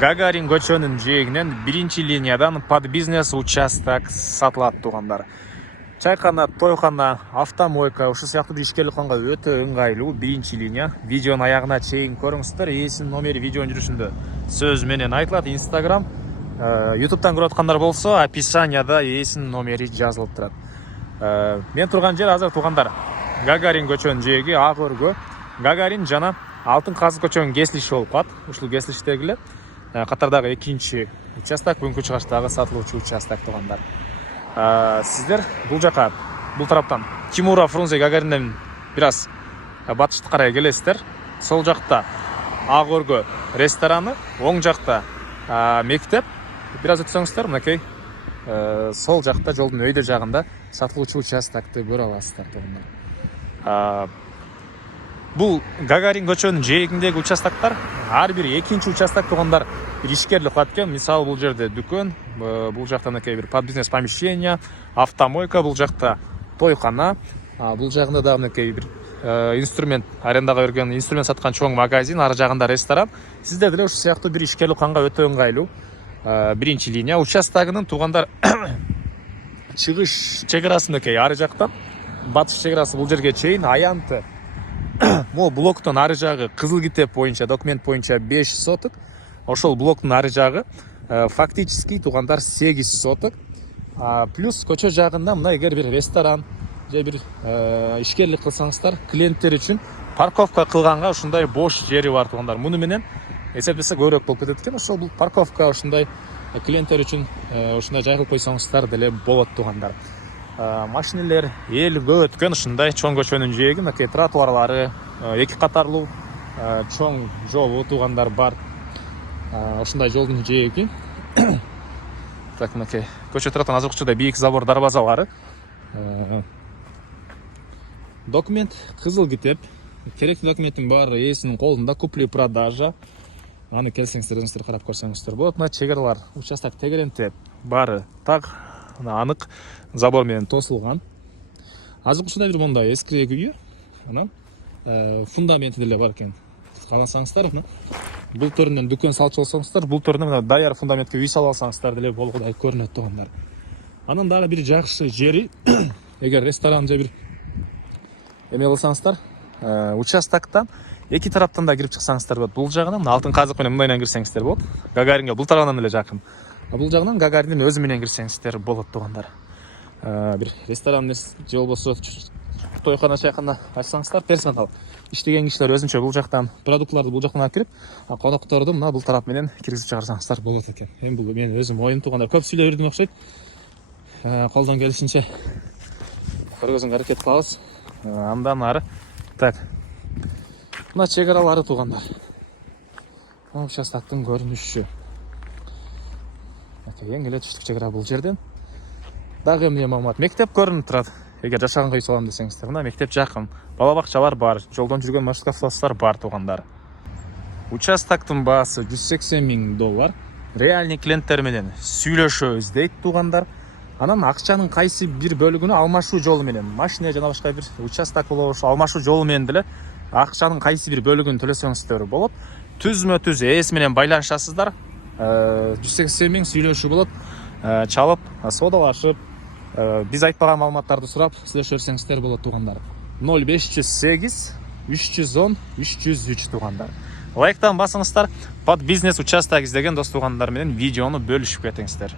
Гагарин көчөнүн жээгинен биринчи линиядан под бизнес участок сатылат туугандар. Чайкана, тойкана, автомойка ушул сыяктуу бир ишкерлик кылганга өтө ыңгайлуу биринчи линия. Видеонун аягына чейин көрүңүздөр. Ээсинин номери видеонун жүрүшүндө сөз менен айтылат. Instagram, YouTube'дан көрүп аткандар болсо, описанияда ээсинин номери жазылып турат. Мен турган жер азыр туугандар Гагарин көчөнүн жээги ак өргө. Гагарин жана Алтын казы көчөнүн кесилиши болуп калат. Ушул кесилиштеги эле катардагы экинчи участок, бүгүнкү чыгыштагы сатылуучу участок туугандар. Сиздер бул жака, бул тараптан Тимура Фрунзе Гагаринден бир аз батыштыкка карай келесиздер. Сол жакта ак өргө рестораны, оң жакта мектеп. Бир аз өтсөңүздөр, мынакей сол жакта жолдун өйдө жагында сатылуучу участокты көрө аласыздар туугандар. Бул Гагарин көчөнүн жээгиндеги участоктор ар бир экинчи участок туугандар бир ишкерлик кылат экен. Мисалы бул жерде дүкөн, бул жакта мынакей бир под бизнес помещение, автомойка, бул жакта тойкана, бул жагында дагы мынакей бир инструмент арендага берген, инструмент саткан чоң магазин, ары жагында ресторан. Сиздер деле ушул сыяктуу бир ишкерлик кылганга өтө ыңгайлуу биринчи линия участогунун туугандар чыгыш чек арасы мынакей ары жактан, батыш чек арасы бул жерге чейин аянты. Могу блоктон ары жагы кызыл китеп боюнча, документ боюнча 5 соток. Ошол блоктун ары жагы фактически туугандар 8 соток. Плюс көчө жагында мына эгер бир ресторан же бир ишкерлик кылсаңыздар, клиенттер үчүн парковка кылганга ушундай бош жери бар туугандар. Муну менен эсептесе көбүрөөк болуп кетет экен. Ошол бул парковка ушундай клиенттер үчүн ушундай жай кылып койсоңуздар деле болот туугандар. Машинелер эл көп өткөн ушундай чоң көчөнүн жээги, мынакей тротуарлары, эки катарлуу чоң жолу туугандар бар. Ушундай жолдун жээги. Так, мынакей көчө тараптан азыр учурда бийик забор дарбазалары. Документ кызыл китеп. Керектүү документтин баары ээсинин колунда, купли продажа. Аны келсеңиздер өзүңүздөр карап көрсөңүздөр болот. Мына чек аралар участок тегерентип баары так анык забор менен тосулган. Азыр ушундай бир мондай эскирек үй. Анан фундаменти деле бар экен. Кааласаңыздар, мына бул төрүнөн дүкөн салчу болсоңуздар, бул төрүнөн мына даяр фундаментке үй салып алсаңыздар деле болгодай көрүнөт туугандар. Анан дагы бир жакшы жери, эгер ресторан же бир эме кылсаңыздар, участоктон эки тараптан да кирип чыксаңыздар болот. Бул жагынан мына Алтын казык менен мындайынан кирсеңиздер болот. Гагаринге бул тарабынан эле жакын. Бул жагынан Гагариндин өзү менен кирсеңиздер болот туугандар. Бир ресторан же болбосо тойкана, чайкана ачсаңыздар, персонал иштеген кишилер өзүнчө бул жактан продуктларды бул жактан алып кирип, конокторду мына бул тарап менен киргизип чыгарсаңыздар болот экен. Эми бул менин өзүм оюм туугандар. Көп сүйлөп бердим окшойт. Колдон келишинче көргөзүүгө аракет кылабыз. Андан ары так. Мына чек аралары туугандар. Мына участоктун көрүнүшү. Эң эле түштүк чек ара бул жерден. Дагы эмне маалымат? Мектеп көрүнүп турат. Эгер жашаганга үй салам десеңиздер, мына мектеп жакын. Бала бакчалар бар, жолдон жүргөн маршрутка автобустар бар туугандар. Участоктун баасы $180,000. Реальный клиенттер менен сүйлөшөбүз дейт туугандар. Анан акчанын кайсы бир бөлүгүнү алмашуу жолу менен, машина жана башка бир участок болобу, алмашуу жолу менен деле акчанын кайсы бир бөлүгүн төлөсөңүздөр болот. Түзмө-түз ээс менен байланышасыздар. 180,000 сүйлөшүү болот. Чалып, содалашып, биз айтпаган маалыматтарды сурап, сүйлөшө берсеңиздер болот туугандар. 0508 310 303 туугандар. Лайктан басыңыздар, под бизнес участок издеген дос туугандар менен видеону бөлүшүп кетиңиздер.